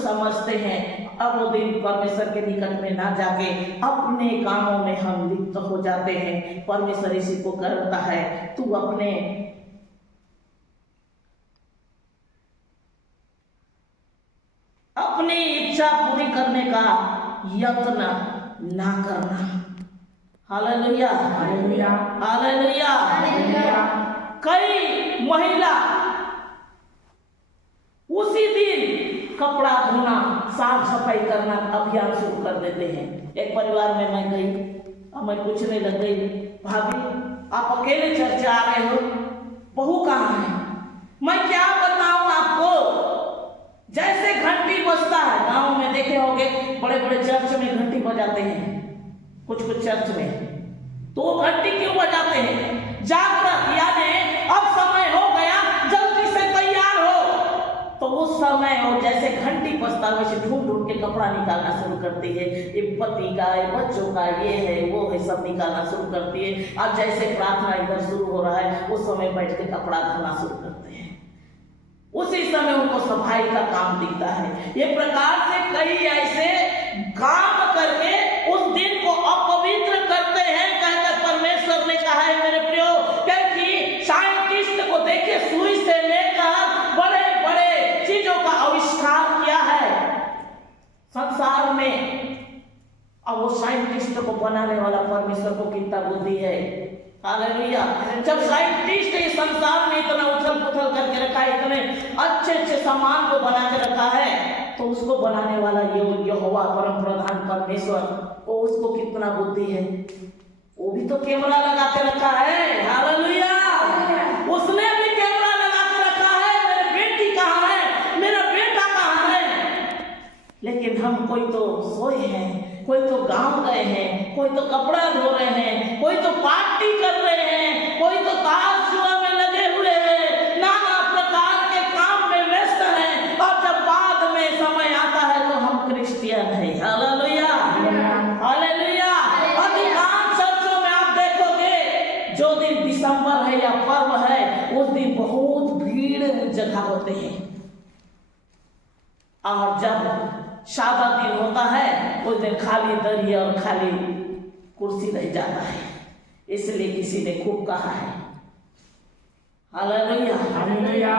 समझते हैं, अब वो दिन परमेश्वर के निकट में ना जाके अपने कामों में हम लिप्त हो जाते हैं। परमेश्वर इसी को करता है, तू अपनी इच्छा पूरी करने का यत्न ना करना। Hallelujah, hallelujah, hallelujah. हालेलुया। कई महिला उसी दिन कपड़ा धोना, साफ सफाई करना अभियान शुरू कर देते हैं। एक परिवार में मैं गई और मैं पूछने लग गई, भाभी आप अकेले चर्च आ रहे हो, बहू कहाँ है? मैं क्या बताऊं आपको, जैसे घंटी बजता है, गांव में देखे होंगे बड़े बड़े चर्च में घंटी बजाते हैं, कुछ कुछ चर्च में, तो वो घंटी क्यों बजाते हैं? जागृत, यानी अब समय हो गया, जल्दी से तैयार हो। तो उस समय वो जैसे घंटी बजता है वैसे ढूंढ ढूंढ के कपड़ा निकालना शुरू करती है। ये पति का, ये बच्चों का, ये है वो है, सब निकालना शुरू करती है। अब जैसे प्रार्थना इधर शुरू हो रहा है, उस समय बैठ के कपड़ा धोना शुरू करते हैं। उसी समय उनको सफाई का काम दिखता है। ये प्रकार से कई ऐसे काम करके उस दिन को अपवित्र करते हैं। कहकर परमेश्वर ने कहा है मेरे प्रियो, क्योंकि साइंटिस्ट को देखे सुई से लेकर बड़े बड़े चीजों का आविष्कार किया है संसार में। अब वो साइंटिस्ट को बनाने वाला परमेश्वर को कितना बुद्धि है। हालेलुया। जब साइंटिस्ट इस संसार में इतना उथल पुथल करके रखा है, इतने अच्छे अच्छे सामान को बना के रखा है, तो उसको बनाने वाला यहोवा परम प्रधान परमेश्वर को, उसको कितना बुद्धि है। वो भी तो कैमरा लगा के रखा है। हालेलुया। उसने भी कैमरा लगा के रखा है, मेरी बेटी कहाँ है, मेरा बेटा कहाँ है। लेकिन हम कोई तो सोए हैं, कोई तो गांव गए हैं, कोई तो कपड़ा धो रहे हैं, कोई तो पार्टी कर रहे हैं, कोई तो ताश जुआ में लगे हुए हैं, नाना प्रकार के काम में व्यस्त हैं। और जब बाद में समय आता है तो हम क्रिश्चियन हैं। Hallelujah, hallelujah. अधिकांश चर्चों में आप देखोगे जो दिन दिसंबर है या पर्व है, उस दिन बहुत भीड़ उस जगह होते हैं। और जब सादा दिन होता है, उस दिन खाली दरी और खाली कुर्सी रह जाता है। इसलिए किसी ने खूब कहा है, हालेलुया, हालेलुया।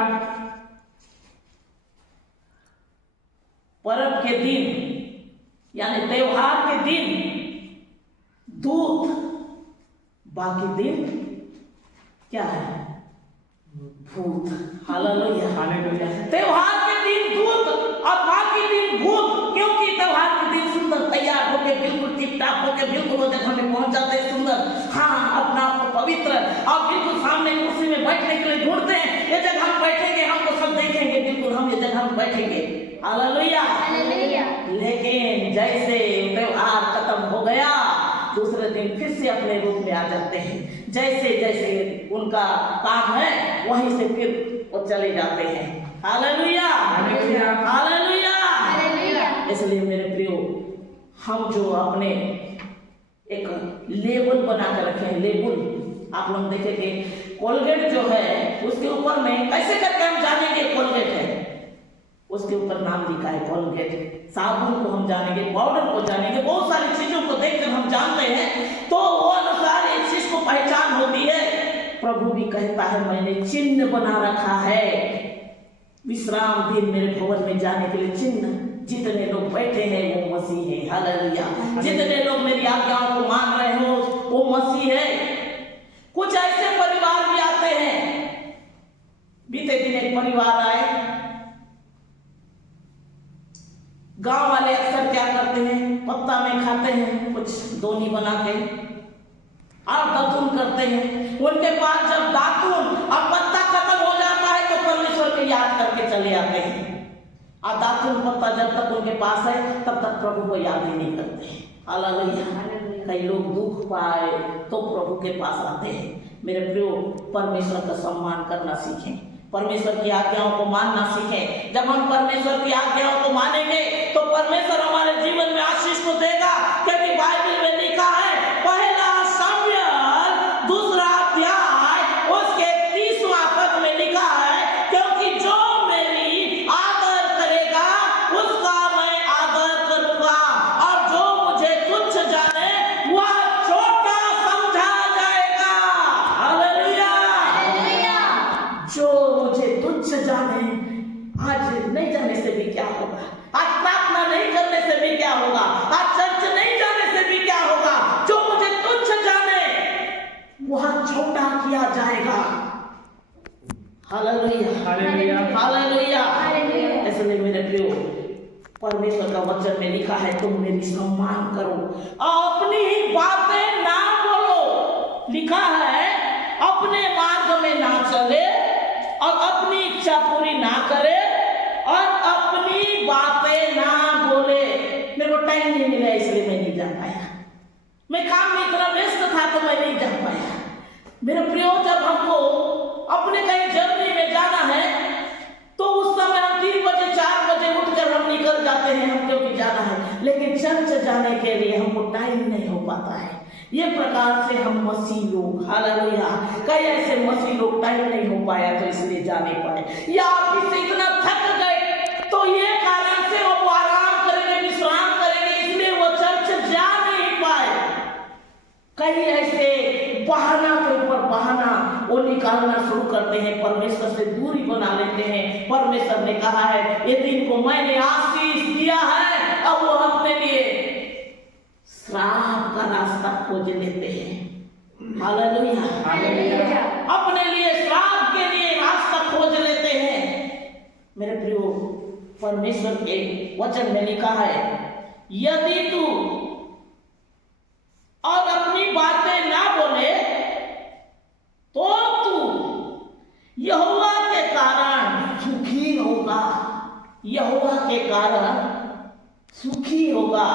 पर्व के दिन यानी त्योहार के दिन दूध, बाकी दिन क्या है? भूत। Hallelujah, hallelujah. त्योहार के दिन दूध और बाकी दिन भूत। क्योंकि त्योहार के दिन सुंदर तैयार होके, बिल्कुल टिप टाप होके, बिल्कुल वो जगह में पहुंच जाते हैं सुंदर, हाँ अपना आप को पवित्र, और बिल्कुल सामने कुर्सी में बैठने के लिए ढूंढते हैं, ये जगह हम बैठेंगे, हमको सब देखेंगे, बिल्कुल हम ये जगह में बैठेंगे। Hallelujah, hallelujah. लेकिन जैसे त्योहार खत्म हो गया, दूसरे दिन फिर से अपने रूप में आ जाते हैं। जैसे जैसे उनका काम है वहीं से फिर वो चले जाते हैं। Hallelujah, hallelujah, hallelujah, hallelujah. इसलिए मेरे प्रियो, हम जो अपने एक लेबल बना कर रखे हैं, लेबल आप लोग देखेंगे, कोलगेट जो है उसके ऊपर में कैसे करके हम जानेंगे कोलगेट है, उसके ऊपर नाम लिखा है कोलगेट। साबुन को हम जानेंगे, पाउडर को जानेंगे, बहुत सारी चीजों को देखकर हम जानते हैं, तो वो अनुसार इस चीज को पहचान होती है। प्रभु भी कहता है मैंने चिन्ह बना रखा है विश्राम दिन मेरे भवन में जाने के लिए। चिन्ह, जितने लोग बैठे हैं वो मसीह है। हालेलुया। जितने लोग मेरी आज्ञाओं को मान रहे हो वो मसीह है। कुछ ऐसे परिवार भी आते हैं, बीते दिन एक परिवार आए, गांव वाले अक्सर क्या करते हैं, पत्ता में खाते हैं कुछ दोनी बना के और दातुन करते हैं। उनके पास जब दातुन और पत्ता खत्म हो जाता है तो परमेश्वर को याद करके चले आते हैं, और दातुन पत्ता जब तक उनके पास है तब तक प्रभु को याद ही नहीं करते हैं। हालेलुया। कई लोग दुख पाए तो प्रभु के पास आते हैं। मेरे प्रियो, परमेश्वर का सम्मान करना सीखें, परमेश्वर की आज्ञाओं को मानना सीखें। जब हम परमेश्वर की आज्ञाओं को मानेंगे तो परमेश्वर हमारे जीवन में आशीष को देगा, क्योंकि बाइबल में लिखा है, पहला शमूएल 2 अध्याय उसके 30वां पद में लिखा है, क्योंकि जो मेरी आदर करेगा उसका आज नहीं जाने से भी क्या होगा, आज प्रार्थना नहीं करने से भी क्या होगा, आज चर्च नहीं जाने से भी क्या होगा। जो मुझे तुच्छ जाने वहां छोटा किया जाएगा। Hallelujah, hallelujah, hallelujah. हालेलुया। इसलिए मेरे प्रियो, परमेश्वर का वचन में लिखा है तुम मेरी सम्मान करो और अपनी ही बातें ना बोलो। लिखा है अपने मार्ग में ना चले और अपनी इच्छा पूरी ना करे और अपनी बातें ना बोले। मेरे को टाइम नहीं मिला इसलिए मैं नहीं जा पाया, मैं काम में इतना व्यस्त था तो मैं नहीं जा पाया। मेरे प्रियो, जब हमको अपने कहीं जर्नी में जाना है तो उस समय हम 3 बजे 4 बजे उठकर हम निकल जाते हैं, हम क्योंकि जाना है, लेकिन चर्च जाने के लिए हमको टाइम नहीं हो पाता है। ये प्रकार से हम मसीह लोग, हालेलुया, कई ऐसे मसीह लोग टाइम नहीं हो पाया तो इसलिए जा नहीं पाए, या आप इससे इतना थक गए तो ये कारण से वो आराम करेंगे, विश्राम करेंगे, इसलिए वो चर्च जा नहीं पाए। कई ऐसे बहाना के ऊपर बहाना वो निकालना शुरू करते हैं, परमेश्वर से दूरी बना लेते हैं। परमेश्वर ने कहा है ये दिन को मैंने आशीष दिया है, अब वो अपने लिए श्राप का रास्ता खोज लेते हैं। Hallelujah, hallelujah. अपने लिए श्राप के लिए रास्ता खोज लेते हैं। मेरे प्रियो, परमेश्वर के वचन में लिखा है यदि तू और अपनी बातें ना बोले तो तू यहोवा के कारण सुखी होगा, यहोवा के कारण सुखी होगा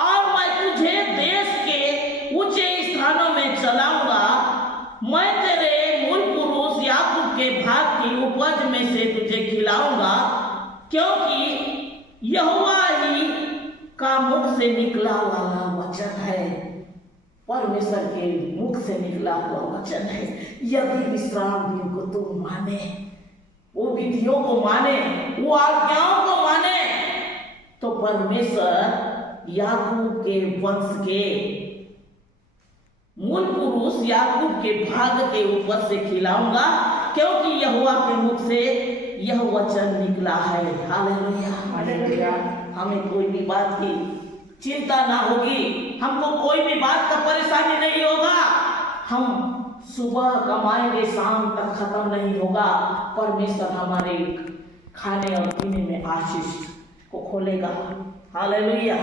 और मैं तुझे देश के ऊंचे स्थानों में चलाऊंगा। मैं तेरे मूल पुरुष याकूब के भाग की उपज में से तुझे खिलाऊंगा, क्योंकि यहोवा ही का मुख से निकला वाला वचन है, परमेश्वर के मुख से निकला हुआ वचन है। यदि विश्राम दिन को तुम माने, वो विधियों को माने, वो आज्ञाओं को माने, तो परमेश्वर याकूब के वंश के मूल पुरुष याकूब के भाग के ऊपर से खिलाऊंगा, क्योंकि यहोवा के मुख से यह वचन निकला है। Hallelujah, hallelujah. हमें कोई भी बात की चिंता ना होगी, हमको कोई भी बात का परेशानी नहीं होगा। हम सुबह कमाएंगे, शाम तक खत्म नहीं होगा। परमेश्वर हमारे खाने और पीने में आशीष को खोलेगा। हालेलुया।